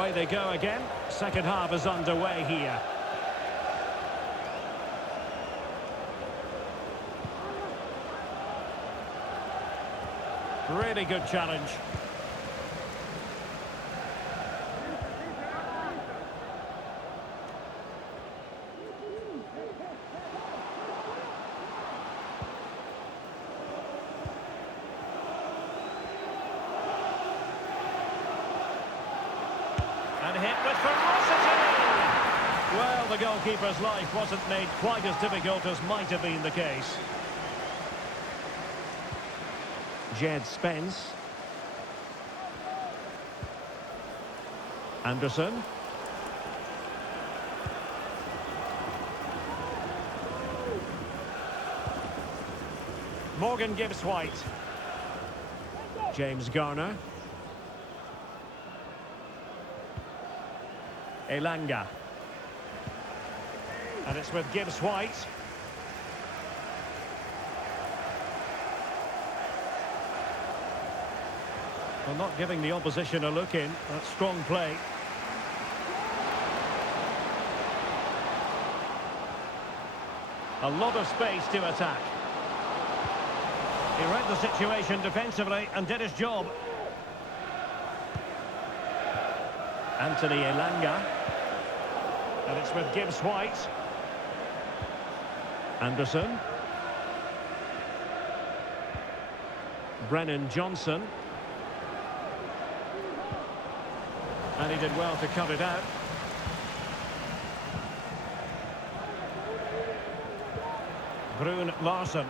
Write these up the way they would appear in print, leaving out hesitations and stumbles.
Away they go again. Second half is underway here. Really good challenge. And hit with ferocity! Well, the goalkeeper's life wasn't made quite as difficult as might have been the case. Jed Spence. Anderson. Morgan Gibbs-White. James Garner. Elanga. And it's with Gibbs-White. Well, not giving the opposition a look in. That's strong play. A lot of space to attack. He read the situation defensively and did his job. Anthony Elanga. And it's with Gibbs-White. Anderson. Brennan Johnson. And he did well to cut it out. Brun Larsen.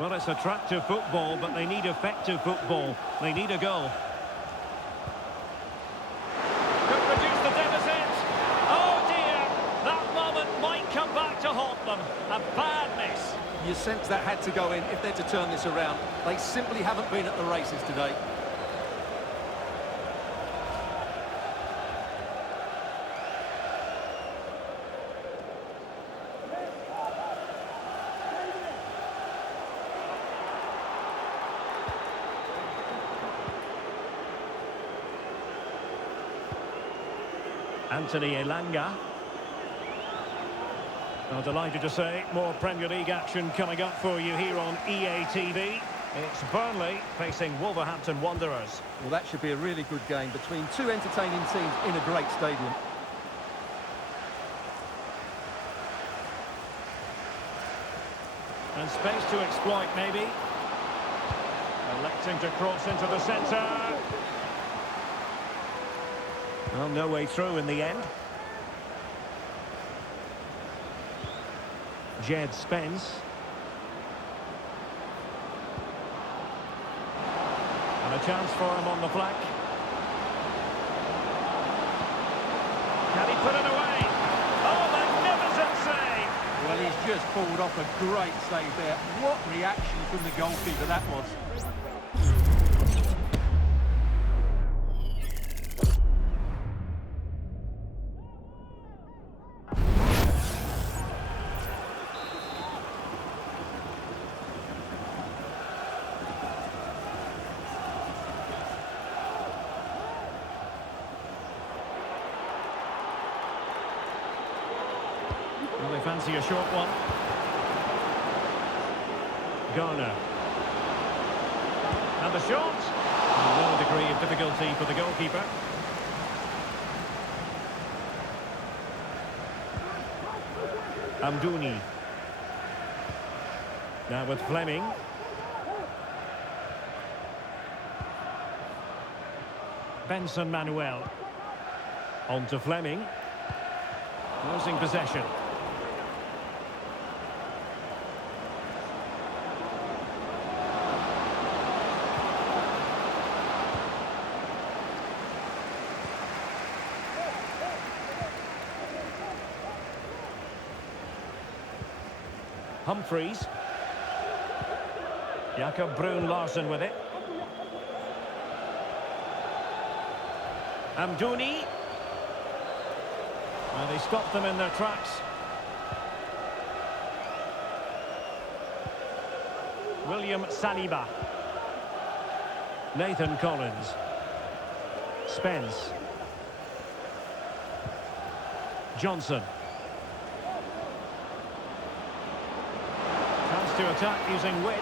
Well, it's attractive football, but they need effective football. They need a goal. Could reduce the deficit. Oh dear, that moment might come back to haunt them. A bad miss. You sense that had to go in if they're to turn this around. They simply haven't been at the races today. Anthony Elanga. I'm delighted to say more Premier League action coming up for you here on EA TV. It's Burnley facing Wolverhampton Wanderers. Well, that should be a really good game between two entertaining teams in a great stadium. And space to exploit, maybe. Electing to cross into the centre. Well, no way through in the end. Jed Spence. And a chance for him on the flank. Can he put it away? Oh, magnificent save! Well, he's just pulled off a great save there. What reaction from the goalkeeper that was. Well, they fancy a short one. Garner. And the shot. A low degree of difficulty for the goalkeeper. Amdouni. Now with Fleming. Benson Manuel. On to Fleming. Losing possession. Humphreys. Jakob Brun Larsen with it. Amdouni. Well, they stopped them in their tracks. William Saliba. Nathan Collins. Spence. Johnson. Chance to attack using width.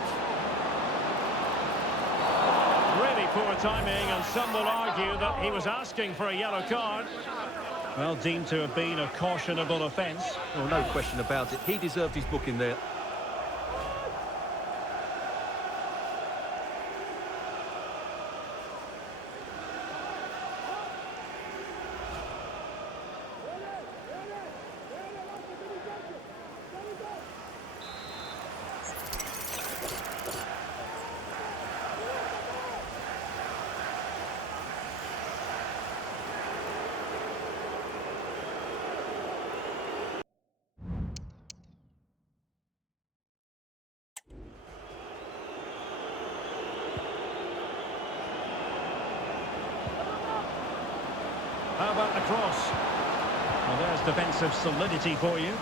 Really poor timing, and some will argue that he was asking for a yellow card. Well, deemed to have been a cautionable offence. Well, no question about it. He deserved his booking there. How about the cross? Well, there's defensive solidity for you.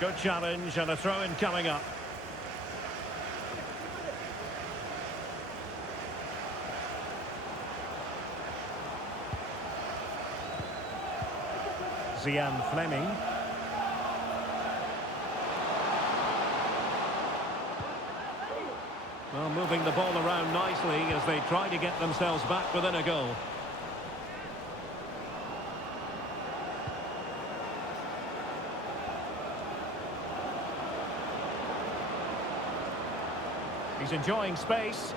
Good challenge and a throw-in coming up. Zian Fleming. Well, moving the ball around nicely as they try to get themselves back within a goal. He's enjoying space.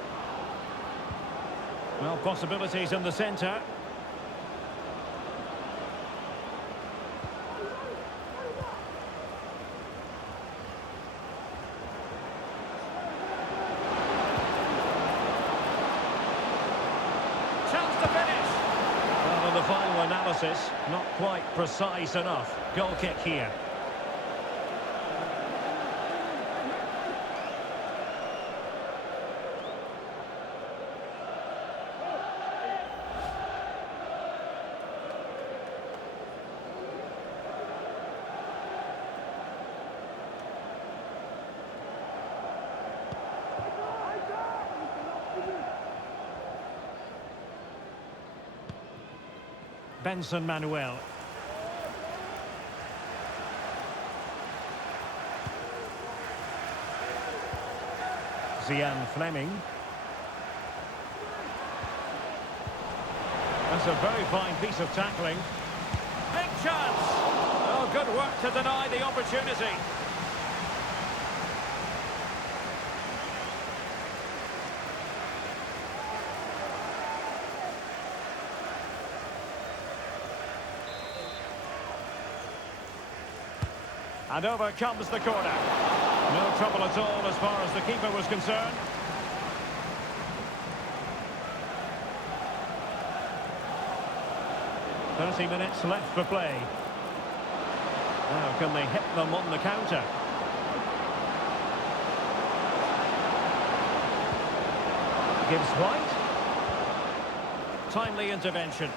Well, possibilities in the centre. The final analysis, not quite precise enough. Goal kick here. Benson Manuel. Zian Fleming. That's a very fine piece of tackling. Big chance! Oh, good work to deny the opportunity. And over comes the corner. No trouble at all as far as the keeper was concerned. "30 minutes left for play. Now can they hit them on the counter? Gibbs White. Timely intervention.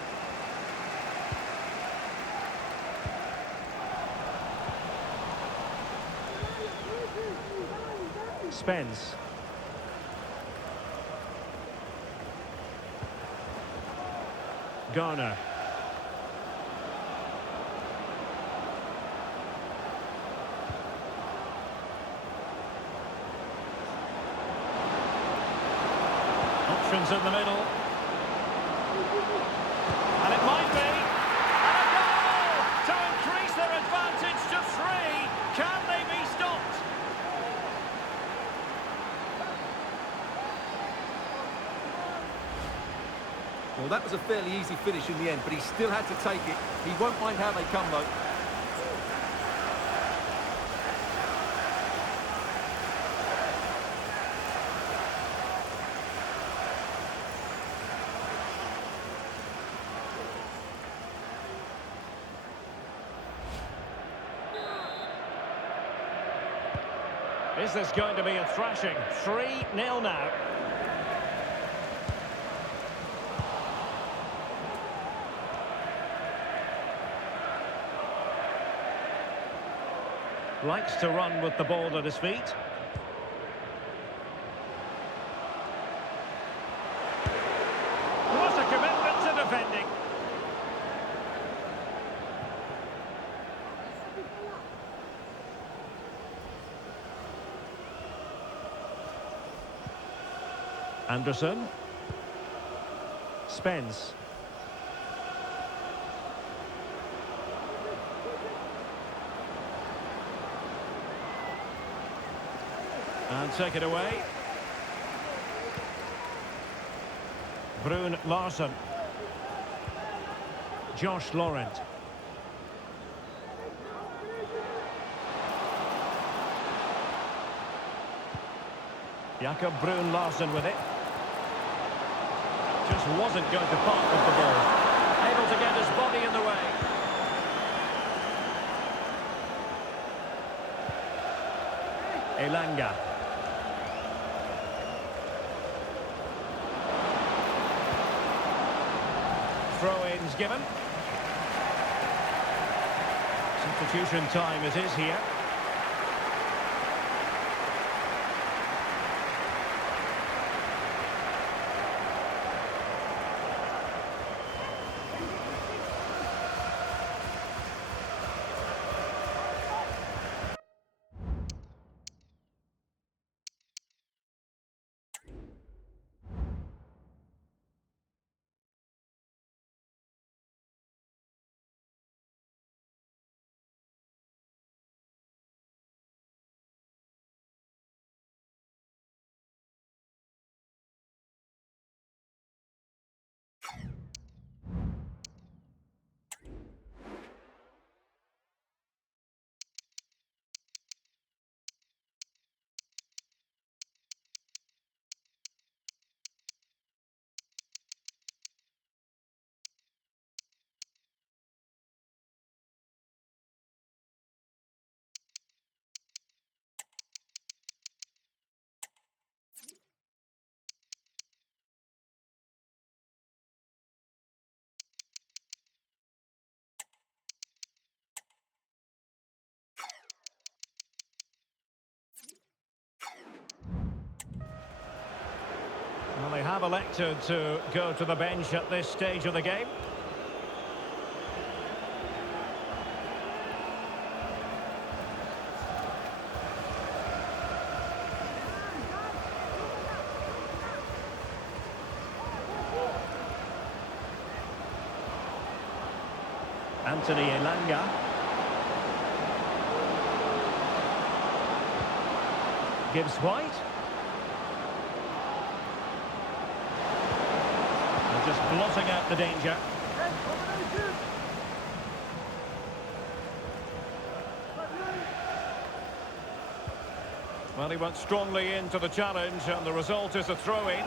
Spence. Garner. Options in the middle. And it might be. And a goal to increase their advantage to 3. Can they be stopped? Well, that was a fairly easy finish in the end, but he still had to take it. He won't mind how they come, though. Is this going to be a thrashing? 3-0 now. Likes to run with the ball at his feet. defending. Anderson. Spence. And take it away. Brun Larsen. Josh Laurent. Jakob Brun Larsen with it. Just wasn't going to part with the ball. Able to get his body in the way. Elanga. Throw-ins given. Substitution time it is here. Well, they have elected to go to the bench at this stage of the game. Anthony Elanga. Gibbs White. And just blotting out the danger. Well, he went strongly into the challenge, and the result is a throw-in.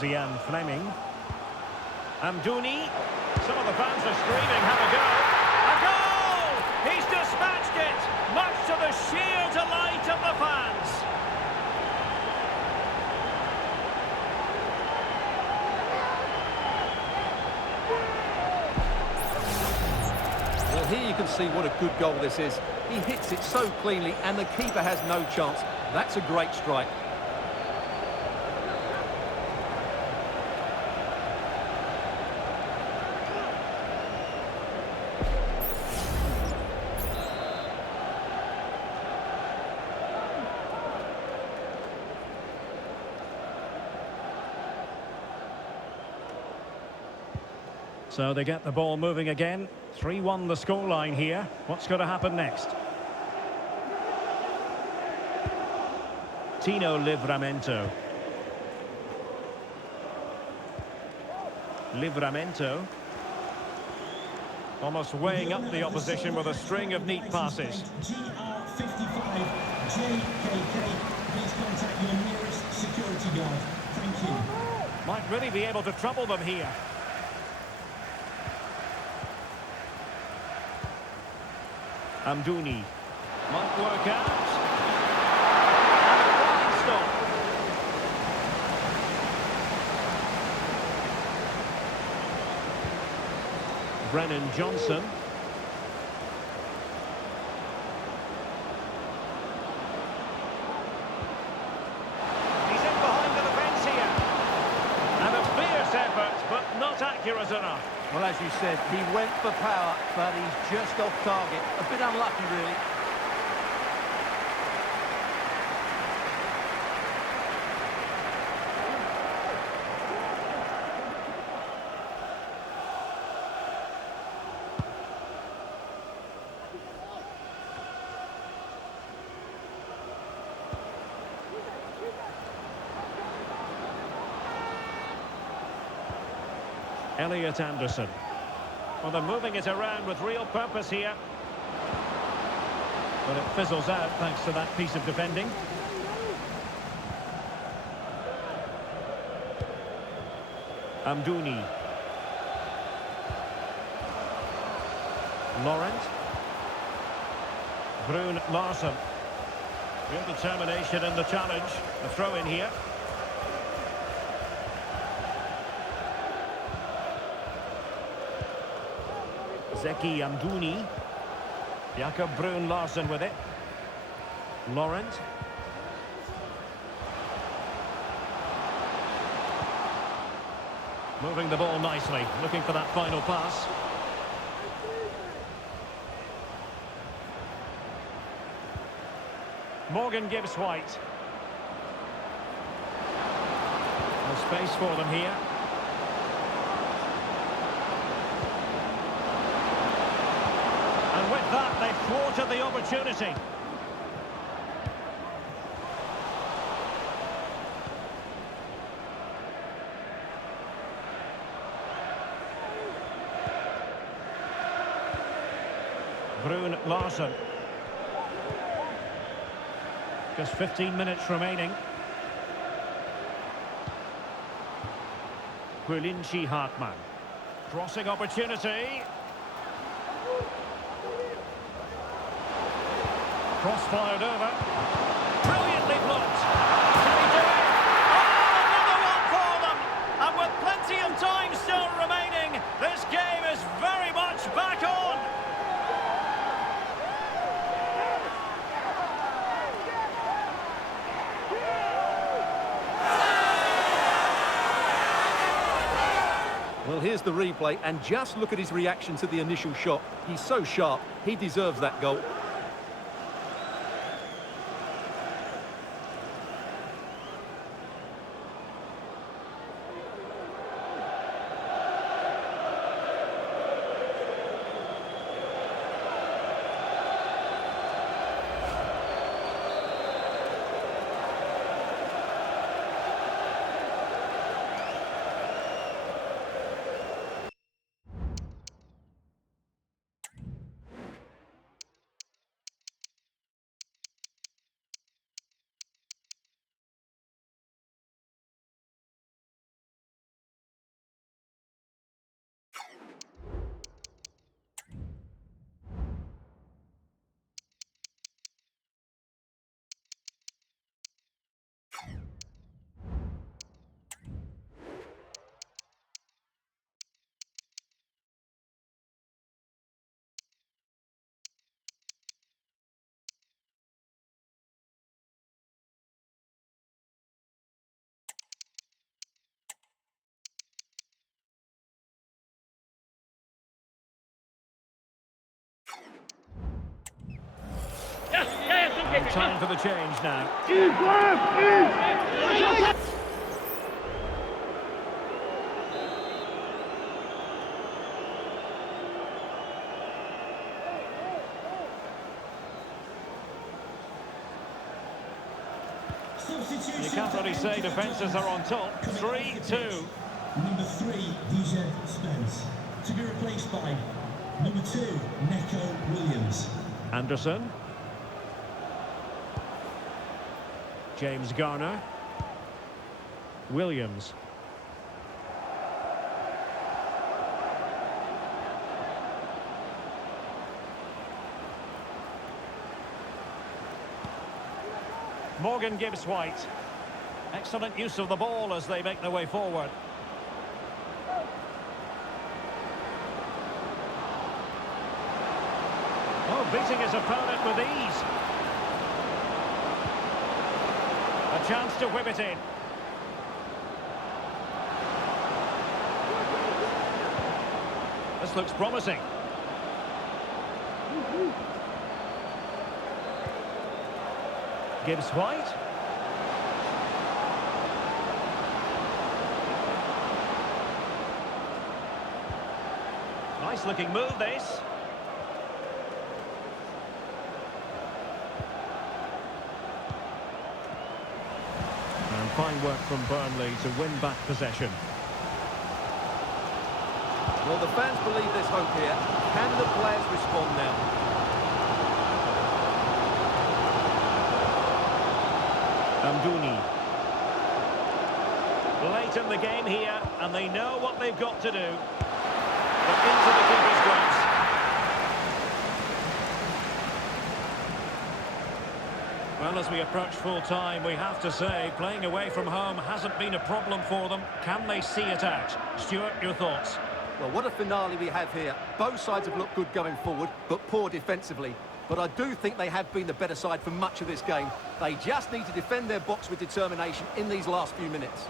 Zian Fleming. Amdouni. Some of the fans are screaming, have a go. A goal! He's dispatched it, much to the sheer delight of the fans. Well, here you can see what a good goal this is. He hits it so cleanly and the keeper has no chance. That's a great strike. So they get the ball moving again. 3-1 the scoreline here. What's going to happen next? Tino Livramento. Livramento. Almost weighing up the opposition with a string of neat passes. GR55 JKK. Please contact your nearest security guard. Thank you. Might really be able to trouble them here. Amdouni. Might work out. And a wide stop. Brennan Johnson. He's in behind the defence here. And a fierce effort, but not accurate enough. Well, as you said, he went for power, but he's just off target. A bit unlucky, really. Elliot Anderson. Well, they're moving it around with real purpose here. But it fizzles out thanks to that piece of defending. Amdouni. Laurent. Brun Larsen. Real determination in the challenge. The throw in here. Zeki Amdouni. Jakob Brun Larsen with it. Laurent. Moving the ball nicely, looking for that final pass. Morgan Gibbs-White. No space for them here. And with that, they've thwarted the opportunity. Brun Larsen. Just 15 minutes remaining. Guilinci Hartmann. Crossing opportunity. Cross fired over. Brilliantly blocked. Can he do it? Oh, another one for them! And with plenty of time still remaining, this game is very much back on. Well, here's the replay, and just look at his reaction to the initial shot. He's so sharp, he deserves that goal. And time for the change now. You can't really say defences are on top. 3-2. Number 3, DJ Spence. To be replaced by number 2, Neco Williams. Anderson. James Garner. Williams. Morgan Gibbs-White. Excellent use of the ball as they make their way forward. Oh, beating his opponent with ease. A chance to whip it in. This looks promising. Gibbs White. Nice looking move, this. And fine work from Burnley to win back possession. Well, the fans believe there's hope here. Can the players respond now? Amdouni. Late in the game here, and they know what they've got to do. But into the keeper's grasp. Well, as we approach full time, we have to say, playing away from home hasn't been a problem for them. Can they see it out? Stuart, your thoughts? Well, what a finale we have here. Both sides have looked good going forward, but poor defensively. But I do think they have been the better side for much of this game. They just need to defend their box with determination in these last few minutes.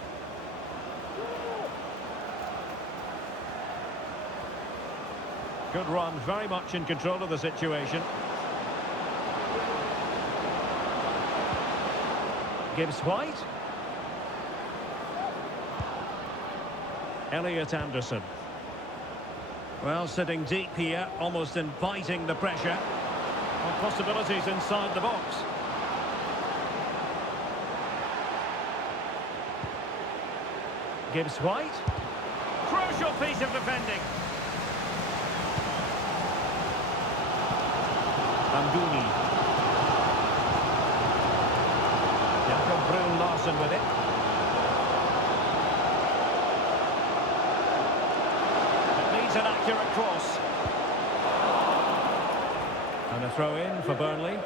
Good run, very much in control of the situation. Gibbs White. Elliot Anderson. Well, sitting deep here, almost inviting the pressure. Well, possibilities inside the box. Gibbs White. Crucial piece of defending. Amdouni. Jakob Brun Larsen with it. It needs an accurate cross. And a throw in for Burnley.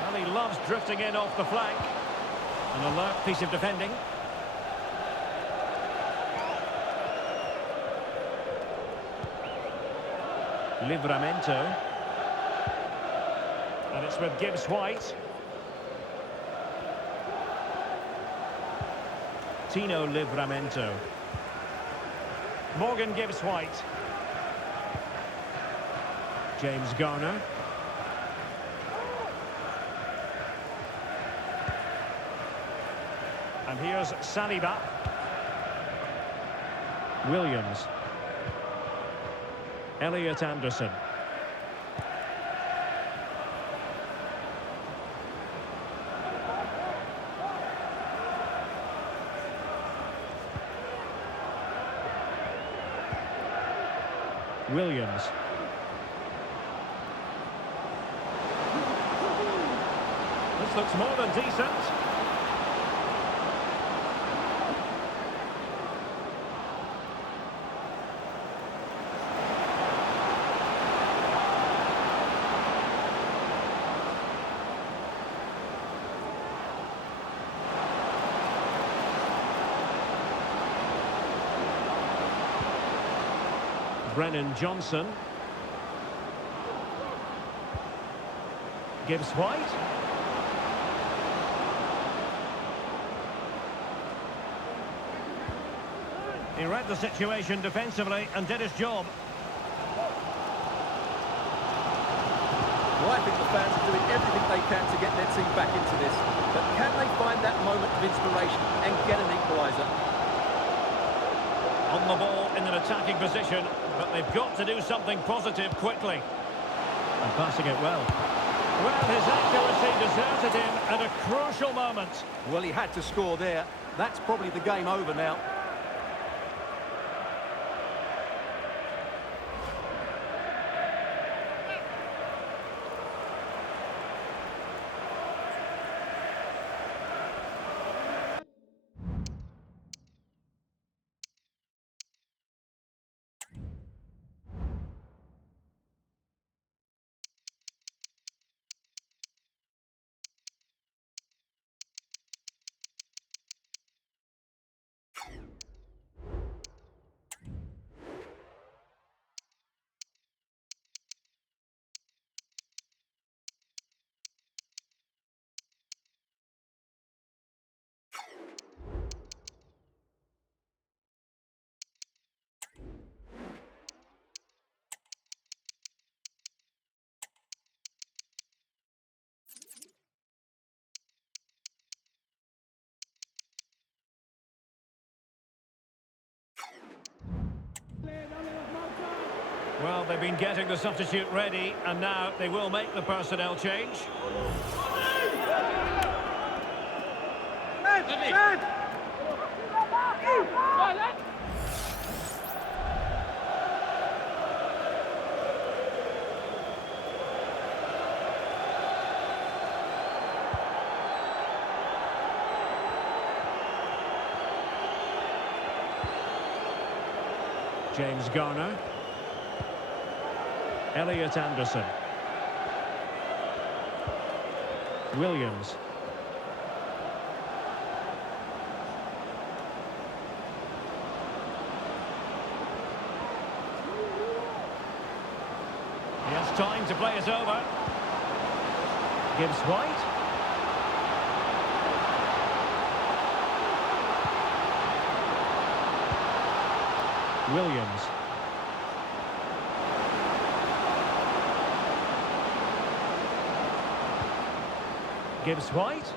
Well, he loves drifting in off the flank. An alert piece of defending. Livramento. And it's with Gibbs White. Tino Livramento. Morgan Gibbs White. James Garner. And here's Saliba. Williams. Elliot Anderson. Williams. This looks more than decent. Brennan Johnson. Gibbs White. He read the situation defensively and did his job. Well, I think the fans are doing everything they can to get their team back into this. But can they find that moment of inspiration and get an equaliser? On the ball in an attacking position, but they've got to do something positive quickly. And passing it well. Well, his accuracy deserted him at a crucial moment. Well, he had to score there. That's probably the game over now. Well, they've been getting the substitute ready, and now they will make the personnel change. James Garner. Elliot Anderson. Williams. He has time to play it over. Gibbs White. Williams. Gibbs White.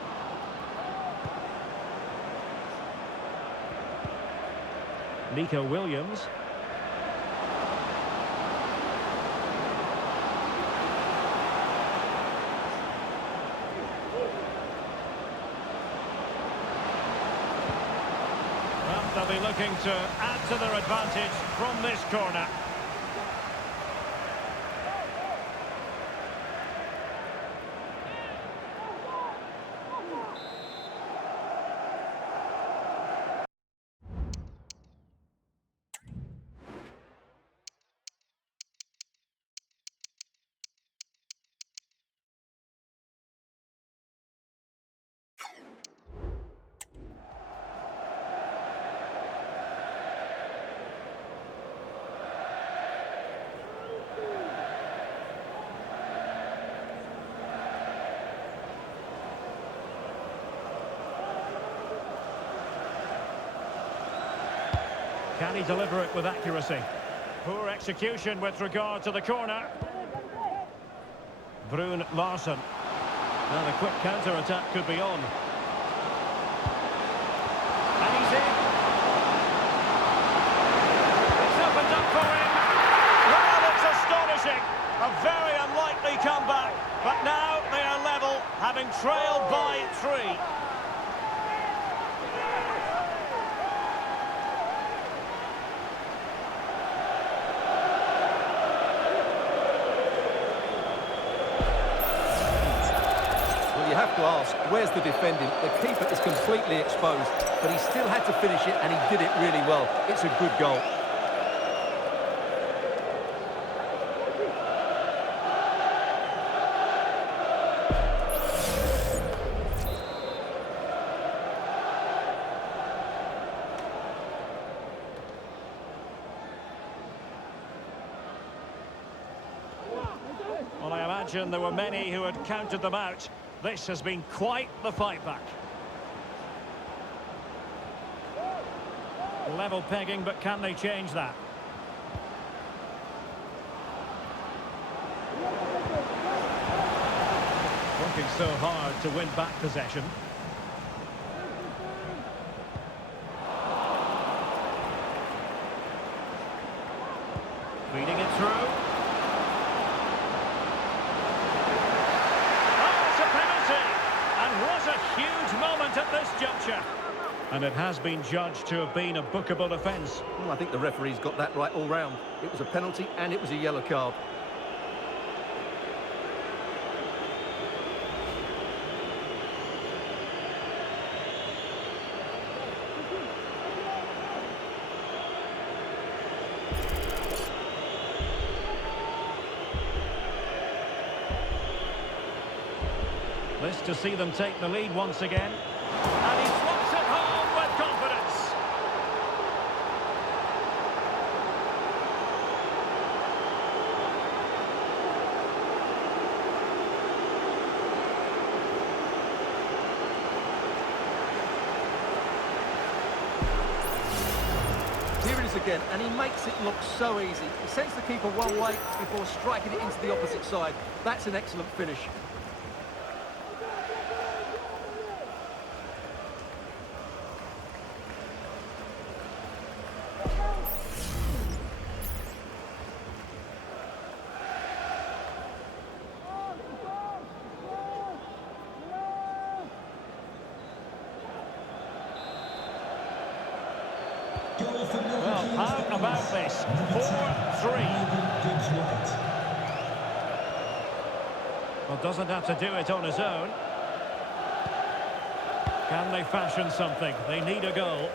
Nico Williams. Well, they'll be looking to add to their advantage from this corner. Can he deliver it with accuracy? Poor execution with regard to the corner. Brun Larsen. Now the quick counter-attack could be on. And he's in. It's opened up for him. Well, it's astonishing. A very unlikely comeback. But now they are level, having trailed by 3. You have to ask, where's the defending? The keeper is completely exposed, but he still had to finish it, and he did it really well. It's a good goal. Well, I imagine there were many who had counted them out. This has been quite the fight back. Level pegging, but can they change that? Working so hard to win back possession. Feeding it through. What a huge moment at this juncture. And it has been judged to have been a bookable offence. Well, I think the referee's got that right all round. It was a penalty and it was a yellow card. This to see them take the lead once again. And he slots it home with confidence. Here it is again, and he makes it look so easy. He sends the keeper one way before striking it into the opposite side. That's an excellent finish. this. Number 10, 4-3. Morgan Gibbs-White. Well, doesn't have to do it on his own. Can they fashion something? They need a goal.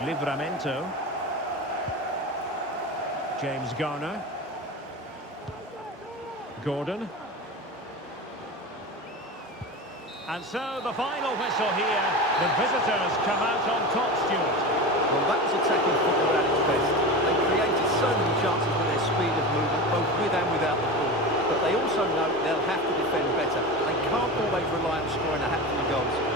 Livramento. James Garner. Gordon. And so the final whistle here. The visitors come out on top, Stuart. Well, that was attacking football at its best. They created so many chances with their speed of movement, both with and without the ball. But they also know they'll have to defend better. They can't always rely on scoring a hatful of goals.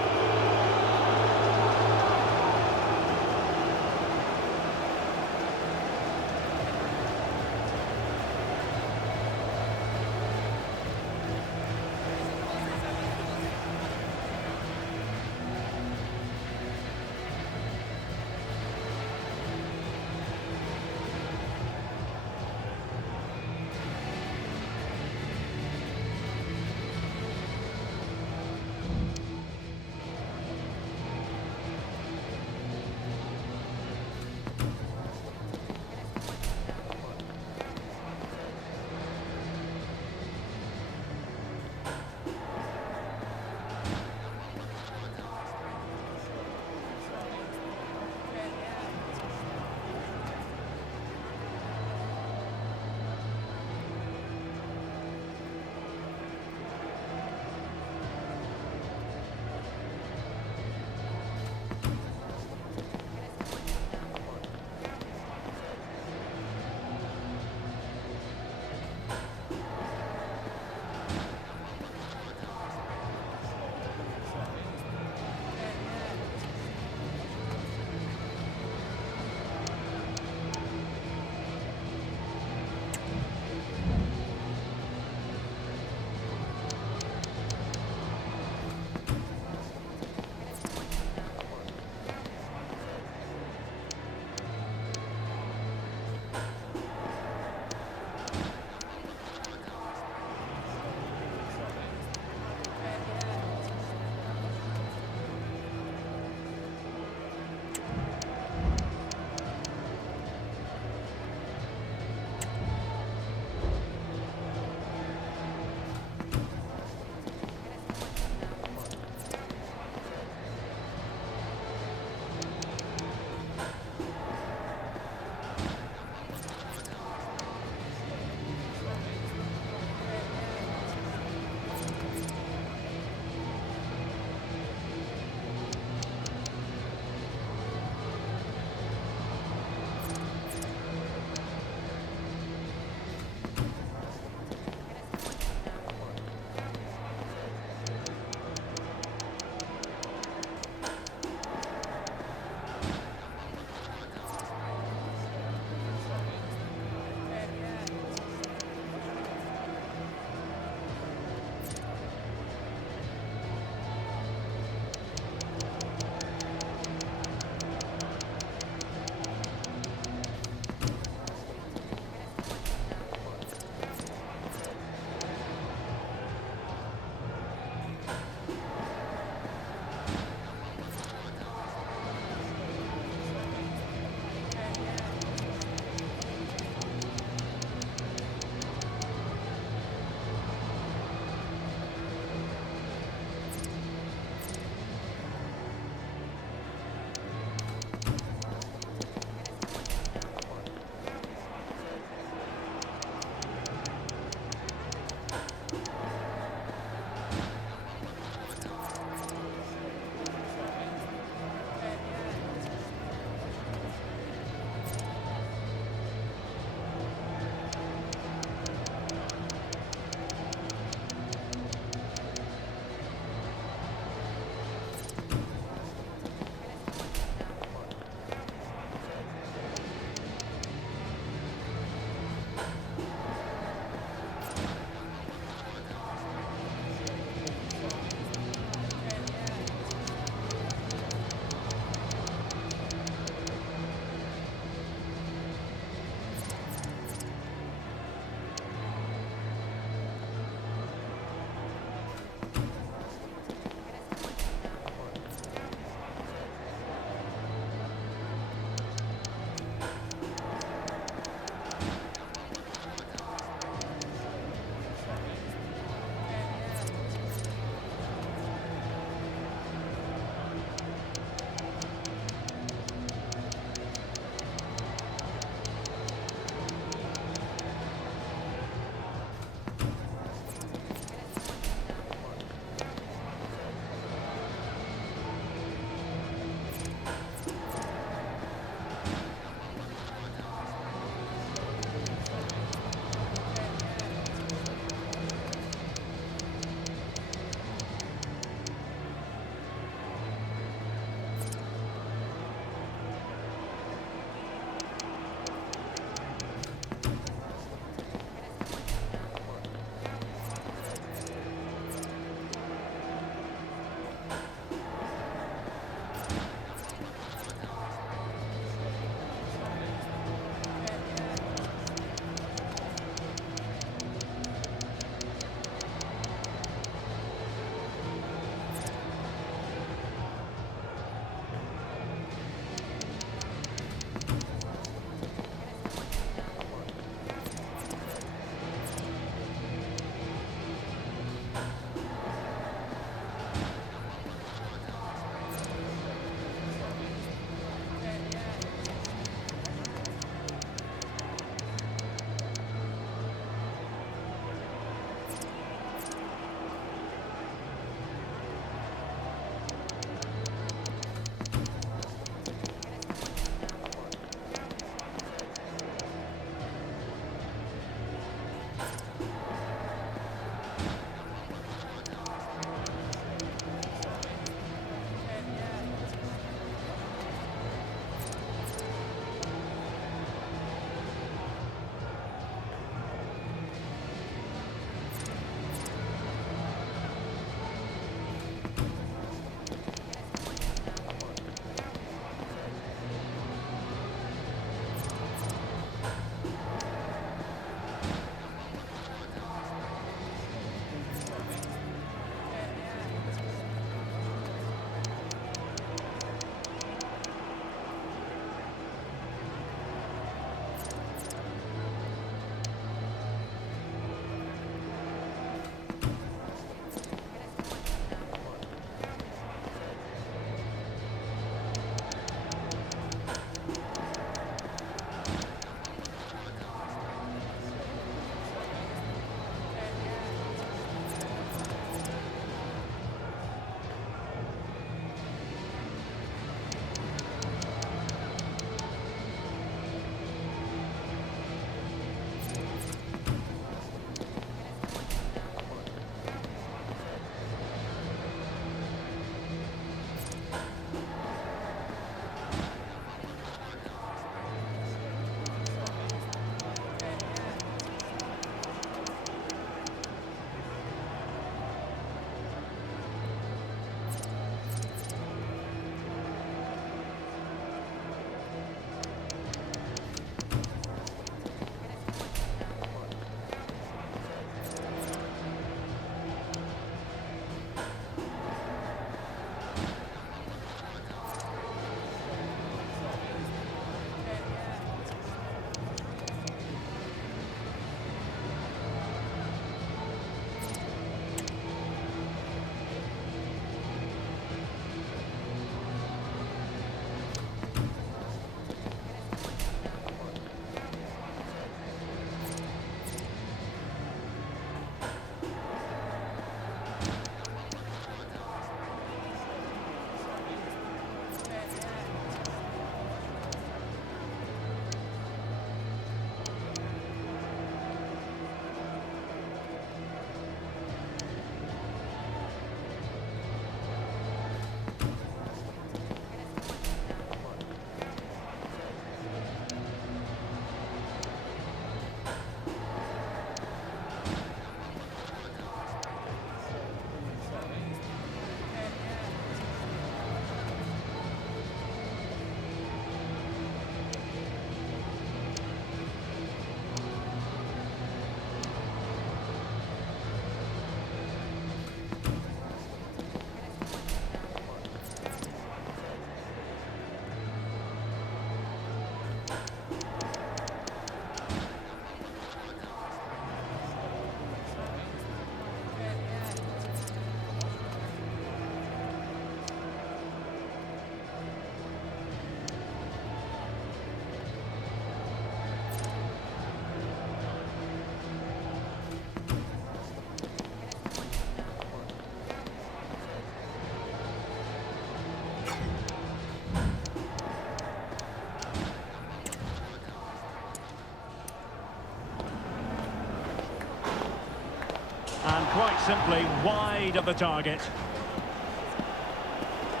quite simply wide of the target.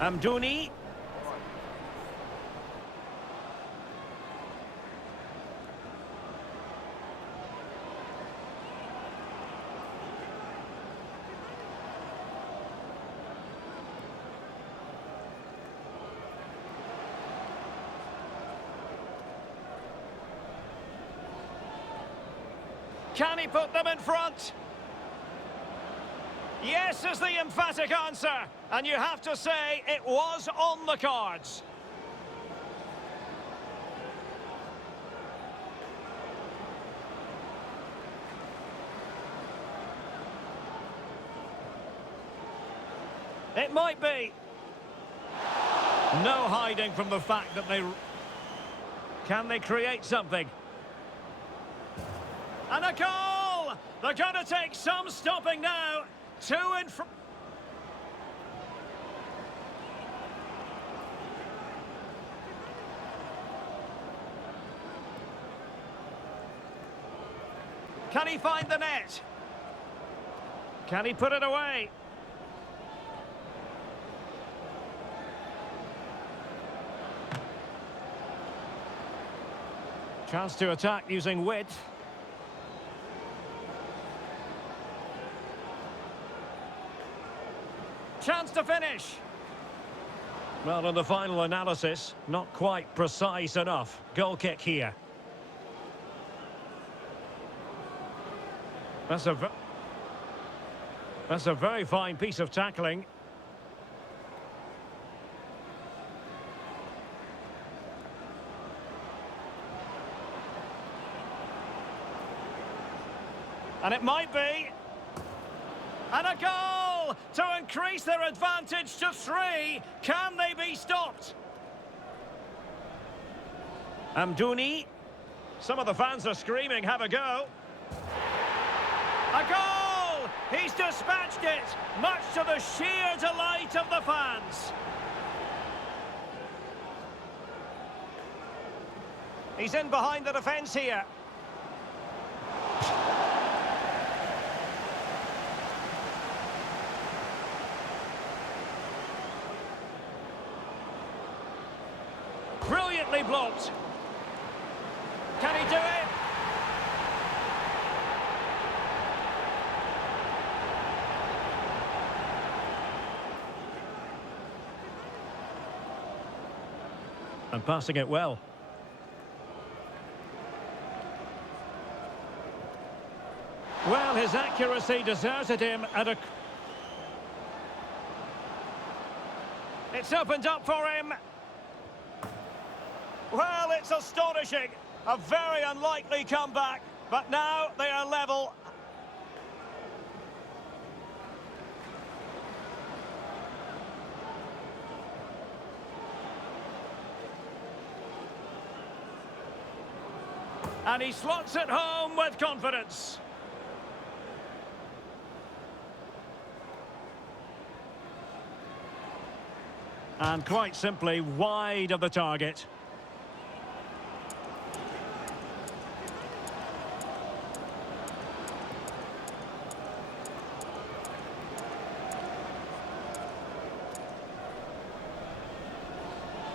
Amdouni. Can he put them in front? Yes is the emphatic answer. And you have to say it was on the cards. It might be. No hiding from the fact that they... Can they create something? And a goal! They're going to take some stopping now. Two in front. Can he find the net? Can he put it away? Chance to attack using width. Chance to finish. Well, in the final analysis, not quite precise enough. Goal kick here. That's a very fine piece of tackling. And it might be. And a goal to increase their advantage to 3. Can they be stopped? Amdouni. Some of the fans are screaming, have a go. A goal! He's dispatched it, much to the sheer delight of the fans. He's in behind the defence here. Brilliantly blocked. Can he do it? And passing it well. Well, his accuracy deserted him at a... It's opened up for him. Well, it's astonishing. A very unlikely comeback. But now they are level. And he slots it home with confidence. And quite simply wide of the target.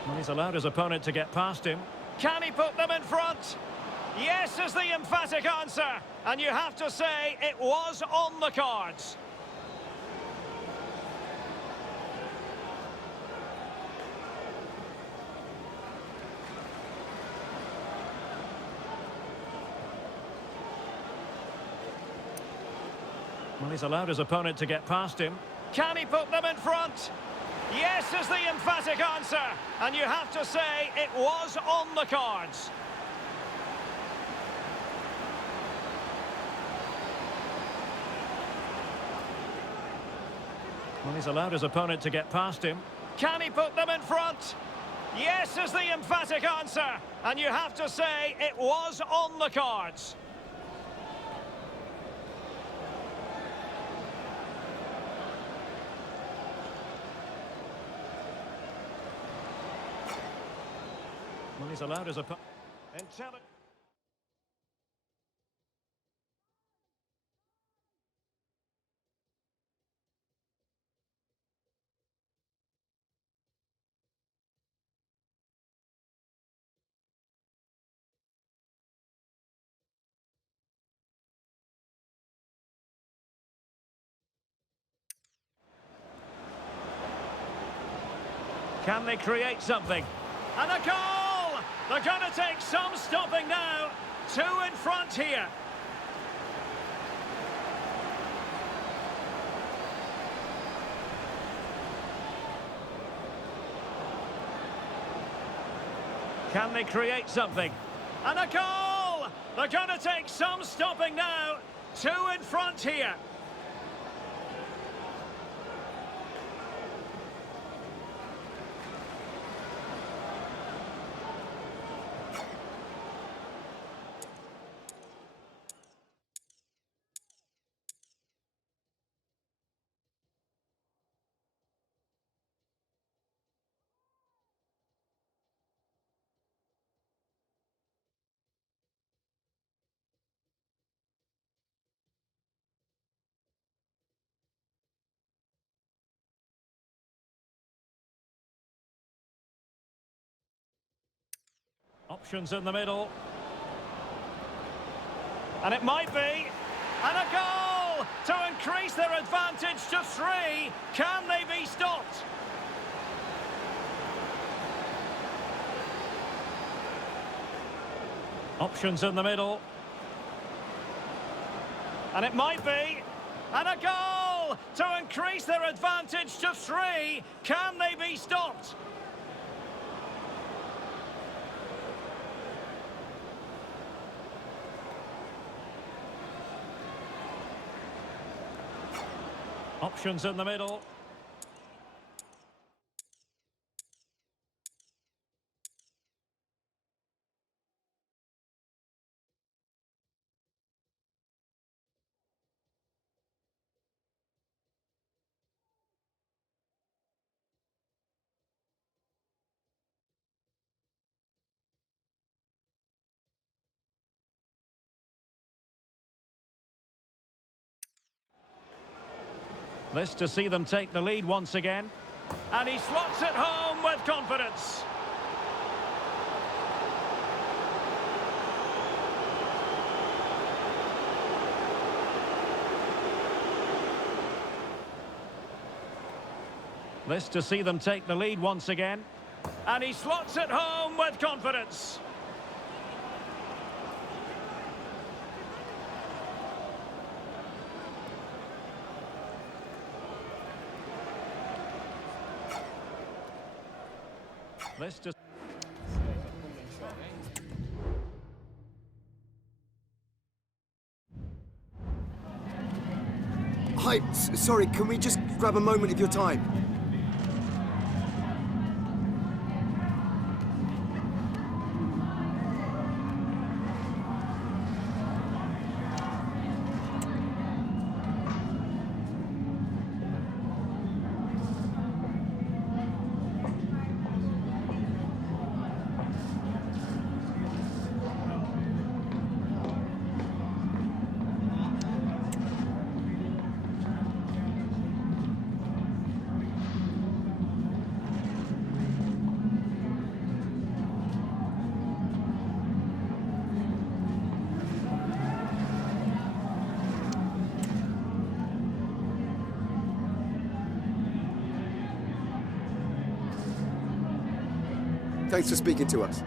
Well, he's allowed his opponent to get past him. Can he put them in front? Yes is the emphatic answer. And you have to say it was on the cards. Well, he's allowed his opponent to get past him. Can he put them in front? Yes is the emphatic answer. And you have to say it was on the cards. Well, he's allowed his opponent to get past him. Can he put them in front? Yes is the emphatic answer. And you have to say it was on the cards. Well, he's allowed his opponent. Can they create something? And a goal! They're going to take some stopping now. 2 in front here. Can they create something? And a goal! They're going to take some stopping now. 2 in front here. Options in the middle. And it might be. And a goal to increase their advantage to 3. Can they be stopped? Options in the middle. And it might be. And a goal to increase their advantage to 3. Can they be stopped? Options in the middle. This to see them take the lead once again. And he slots it home with confidence. This to see them take the lead once again. And he slots it home with confidence. This to... Hi, sorry, can we just grab a moment of your time? Thanks for speaking to us.